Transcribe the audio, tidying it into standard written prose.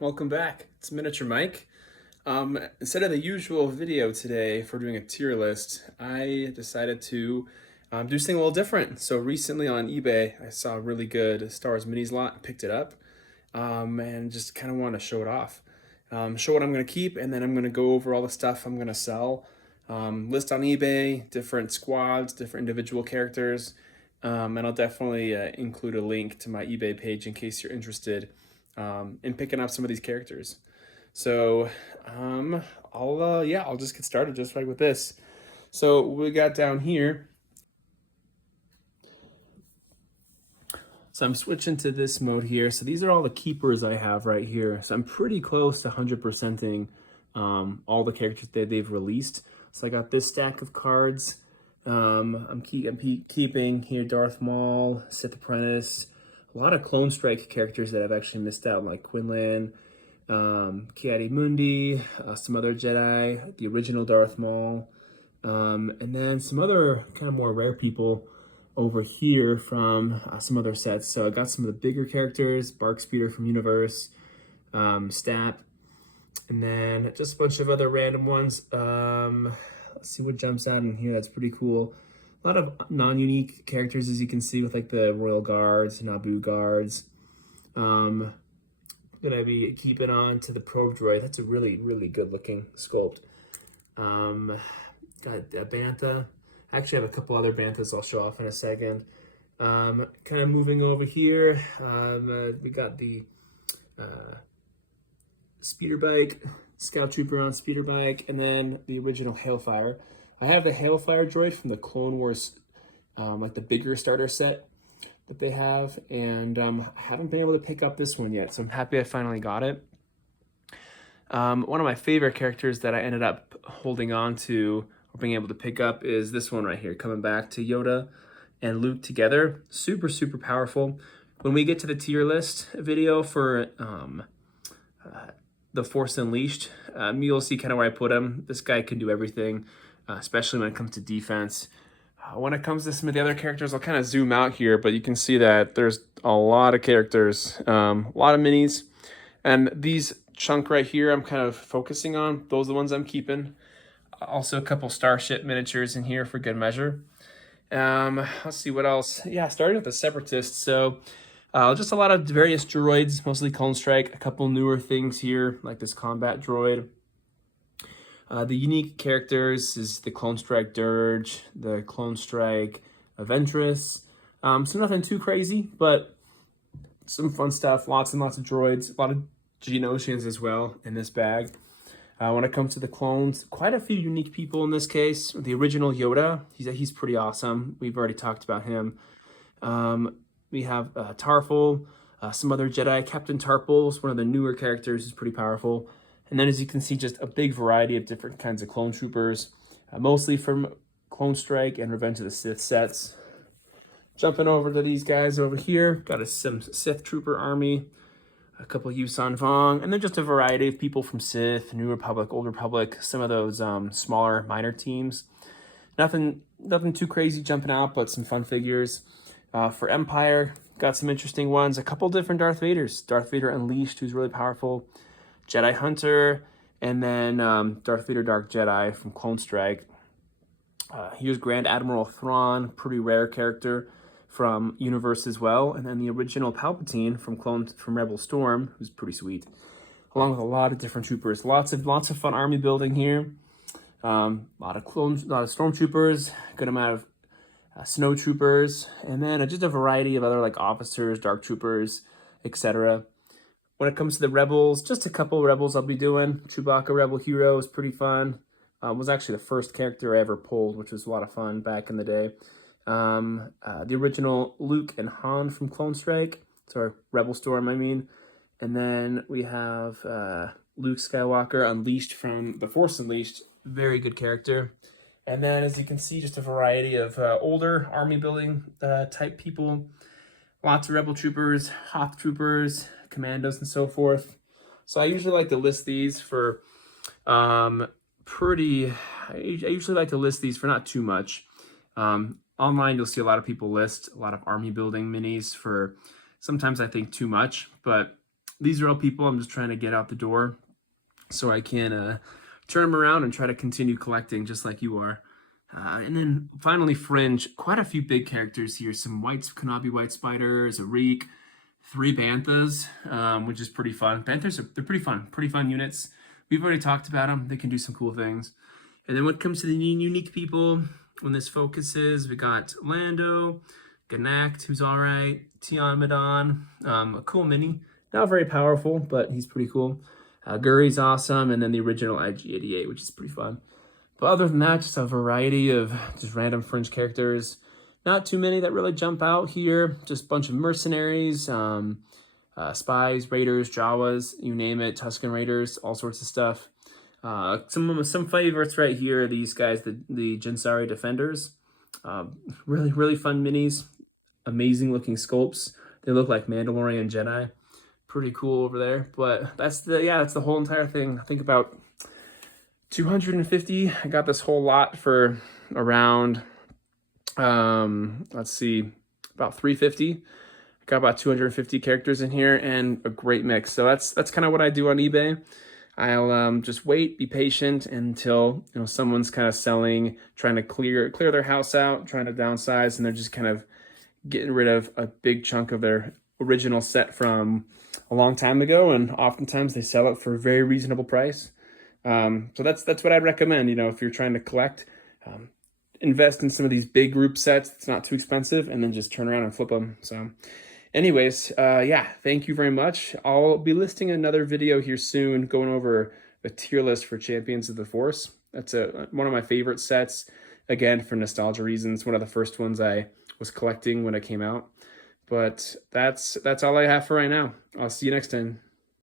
welcome back. It's Miniature Mike. Instead of the usual video today for doing a tier list, I decided to do something a little different. So recently on eBay, I saw a really good Star Wars Minis lot and picked it up, and just kind of want to show it off. Show what I'm going to keep, and then I'm going to go over all the stuff I'm going to sell. List on eBay, different squads, different individual characters, and I'll definitely include a link to my eBay page in case you're interested in picking up some of these characters. So I'll just get started just right with this. So we got down here. So I'm switching to this mode here. So these are all the keepers I have right here. So I'm pretty close to 100%ing all the characters that they've released. So I got this stack of cards. I'm keeping here Darth Maul, Sith Apprentice, a lot of Clone Strike characters that I've actually missed out, like Quinlan, Ki-Adi-Mundi, some other Jedi, the original Darth Maul, and then some other kind of more rare people over here from some other sets. So I got some of the bigger characters, Bark Speeder from Universe, Stat, and then just a bunch of other random ones. Let's see what jumps out in here. That's pretty cool. A lot of non-unique characters, as you can see, with like the Royal Guards, Naboo Guards. I'm gonna be keeping on to the Probe Droid. That's a really, really good looking sculpt. Got a Bantha. I actually have a couple other Banthas I'll show off in a second. Kind of moving over here, we got the speeder bike, Scout Trooper on speeder bike, and then the original Hailfire. I have the Hailfire droid from the Clone Wars, like the bigger starter set that they have, and I haven't been able to pick up this one yet, so I'm happy I finally got it. One of my favorite characters that I ended up holding on to or being able to pick up is this one right here, coming back to Yoda and Luke together. Super, super powerful. When we get to the tier list video for the Force Unleashed, you'll see kind of where I put him. This guy can do everything, especially when it comes to defense. When it comes to some of the other characters, I'll kind of zoom out here, but you can see that there's a lot of characters, a lot of minis. And these chunk right here, I'm kind of focusing on. Those are the ones I'm keeping. Also a couple Starship miniatures in here for good measure. Let's see what else. Yeah, starting with the Separatists. So just a lot of various droids, mostly Clone Strike. A couple newer things here, like this combat droid. The unique characters is the Clone Strike Dirge, the Clone Strike Ventress. So nothing too crazy, but some fun stuff. Lots and lots of droids. A lot of Geonosians as well in this bag. When it comes to the clones, quite a few unique people in this case. The original Yoda, he's pretty awesome. We've already talked about him. We have Tarful, some other Jedi. Captain Tarful is one of the newer characters, is pretty powerful. And then as you can see, just a big variety of different kinds of clone troopers, mostly from Clone Strike and Revenge of the Sith sets. Jumping over to these guys over here, got some Sith Trooper army, a couple Yuuzhan Vong, and then just a variety of people from Sith, New Republic, Old Republic, some of those smaller, minor teams. Nothing too crazy jumping out, but some fun figures. For Empire, got some interesting ones. A couple different Darth Vaders. Darth Vader Unleashed, who's really powerful. Jedi Hunter, and then Darth Vader Dark Jedi from Clone Strike. Here's Grand Admiral Thrawn, pretty rare character from Universe as well. And then the original Palpatine from Rebel Storm, who's pretty sweet. Along with a lot of different troopers. Lots of fun army building here. A lot of clones, a lot of stormtroopers, good amount of snow troopers, and then just a variety of other like officers, dark troopers, etc. When it comes to the Rebels, just a couple Rebels I'll be doing. Chewbacca Rebel Hero is pretty fun. Was actually the first character I ever pulled, which was a lot of fun back in the day. The original Luke and Han from Clone Strike. Sorry, Rebel Storm, I mean. And then we have Luke Skywalker Unleashed from The Force Unleashed. Very good character. And then, as you can see, just a variety of older army building type people. Lots of Rebel Troopers, Hoth Troopers, Commandos, and so forth. So I usually like to list these for I usually like to list these for not too much. Online, you'll see a lot of people list a lot of army building minis for sometimes I think too much, but These are all people I'm just trying to get out the door so I can turn them around and try to continue collecting just like you are. And then finally, Fringe. Quite a few big characters here. Some Kanabi White Spiders, a Reek, 3 Banthas, which is pretty fun. They're pretty fun units. We've already talked about them. They can do some cool things. And then when it comes to the unique people, when this focuses, we got Lando, Ganact, who's all right, Tion Madon, a cool mini. Not very powerful, but he's pretty cool. Guri's awesome, and then the original IG-88, which is pretty fun. But other than that, just a variety of just random Fringe characters. Not too many that really jump out here. Just a bunch of mercenaries, spies, raiders, Jawas, you name it, Tusken Raiders, all sorts of stuff. Some favorites right here are these guys, the Jinsari Defenders. Really fun minis. Amazing looking sculpts. They look like Mandalorian Jedi. Pretty cool over there. But that's the whole entire thing. I think about 250. I got this whole lot for around let's see, about 350. Got about 250 characters in here and a great mix. So that's kind of what I do on eBay. I'll just wait, be patient until someone's kind of selling, trying to clear their house out, trying to downsize, and they're just kind of getting rid of a big chunk of their original set from a long time ago, and oftentimes they sell it for a very reasonable price. So that's what I'd recommend. If you're trying to collect, invest in some of these big group sets. It's not too expensive, and then just turn around and flip them. So anyways, thank you very much. I'll be listing another video here soon, going over a tier list for Champions of the Force. That's one of my favorite sets. Again, for nostalgia reasons, one of the first ones I was collecting when it came out. But that's all I have for right now. I'll see you next time.